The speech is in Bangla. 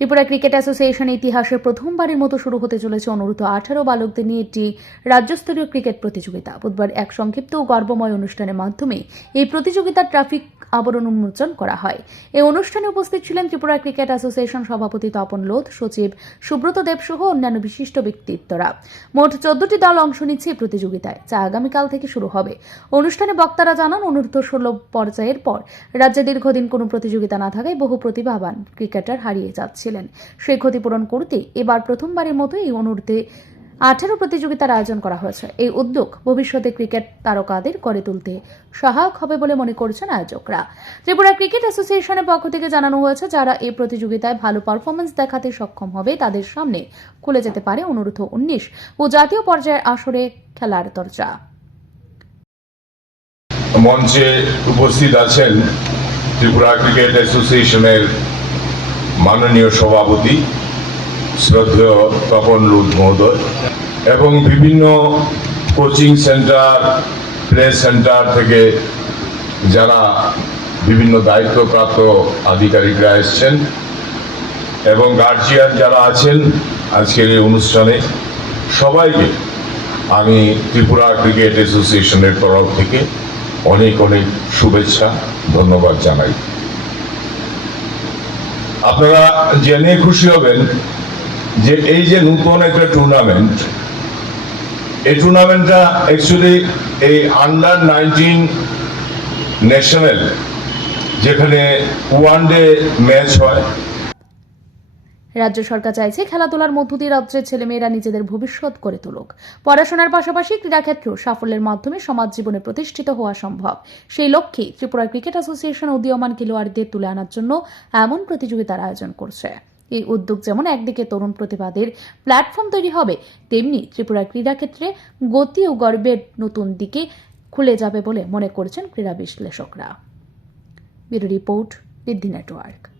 ত্রিপুরা ক্রিকেট অ্যাসোসিয়েশন ইতিহাসে প্রথমবারের মতো শুরু হতে চলেছে অনুরূত আঠারো বালকদের নিয়ে একটি রাজ্যস্তরীয় ক্রিকেট প্রতিযোগিতা। বুধবার এক সংক্ষিপ্ত ও গর্বময় অনুষ্ঠানের মাধ্যমে এই প্রতিযোগিতার ট্রাফিক আবরণ উন্মোচন করা হয়। এই অনুষ্ঠানে উপস্থিত ছিলেন ত্রিপুরা ক্রিকেট অ্যাসোসিয়েশন সভাপতি তপন লোধ, সচিব সুব্রত দেব সহ অন্যান্য বিশিষ্ট ব্যক্তিত্বরা। মোট চোদ্দটি দল অংশ নিচ্ছে এই প্রতিযোগিতায়, যা আগামীকাল থেকে শুরু হবে। অনুষ্ঠানে বক্তারা জানান অনূর্ধ্ব ষোলো পর্যায়ের পর রাজ্যে দীর্ঘদিন কোনো প্রতিযোগিতা না থাকায় বহু প্রতিভাবান ক্রিকেটার হারিয়ে যাচ্ছিলেন সেই ক্ষতিপূরণ করতে এবার প্রথমবারের মতো এই অনূর্ধ্বে আঠারো প্রতিযোগিতার আয়োজন করা হয়েছে। এই উদ্যোগ ভবিষ্যতে ক্রিকেট তারকাদের করে তুলতে সহায়ক হবে বলে মনে করছেন আয়োজকরা। ত্রিপুরা ক্রিকেট অ্যাসোসিয়েশনের পক্ষ থেকে জানানো হয়েছে, যারা এই প্রতিযোগিতায় ভালো পারফরমেন্স দেখাতে সক্ষম হবে, তাদের সামনে খুলে যেতে পারে অনুরোধ উনিশ ও জাতীয় পর্যায়ের আসরে খেলার দরজা। মঞ্চে উপস্থিত আছেন ত্রিপুরা ক্রিকেট অ্যাসোসিয়েশনের মাননীয় সভাপতি শ্রদ্ধেয় তপন রুদ মহোদয় এবং বিভিন্ন কোচিং সেন্টার প্লে সেন্টার থেকে যারা বিভিন্ন দায়িত্বপ্রাপ্ত আধিকারিকরা এসছেন এবং গার্জিয়ান যারা আছেন আজকের এই অনুষ্ঠানে, সবাইকে আমি ত্রিপুরা ক্রিকেট অ্যাসোসিয়েশনের তরফ থেকে অনেক অনেক শুভেচ্ছা, ধন্যবাদ জানাই। আপনারা জেনে খুশি হবেন যে এই যে নূতন একটা টুর্নামেন্ট এই টুর্নামেন্টটা অ্যাকচুয়ালি এই আন্ডার নাইনটিন ন্যাশনাল যেখানে ওয়ান ডে ম্যাচ হয়। রাজ্য সরকার চাইছে খেলাধুলার মধ্য দিয়ে রাজ্যের ছেলেমেয়েরা নিজেদের ভবিষ্যৎ করে তুলুক। পড়াশোনার পাশাপাশি ক্রীড়াক্ষেত্রেও সাফল্যের মাধ্যমে সমাজ জীবনে প্রতিষ্ঠিত হওয়া সম্ভব। সেই লক্ষ্যে ত্রিপুরা ক্রিকেট অ্যাসোসিয়েশন উদীয়মান খেলোয়াড়দের তুলে আনার জন্য এমন প্রতিযোগিতার আয়োজন করছে। এই উদ্যোগ যেমন একদিকে তরুণ প্রতিবাদের প্ল্যাটফর্ম তৈরি হবে, তেমনি ত্রিপুরা ক্রীড়াক্ষেত্রে গতি ও গর্বের নতুন দিকে খুলে যাবে বলে মনে করছেন ক্রীড়া বিশ্লেষকরা। রিপোর্ট বৃদ্ধি নেটওয়ার্ক।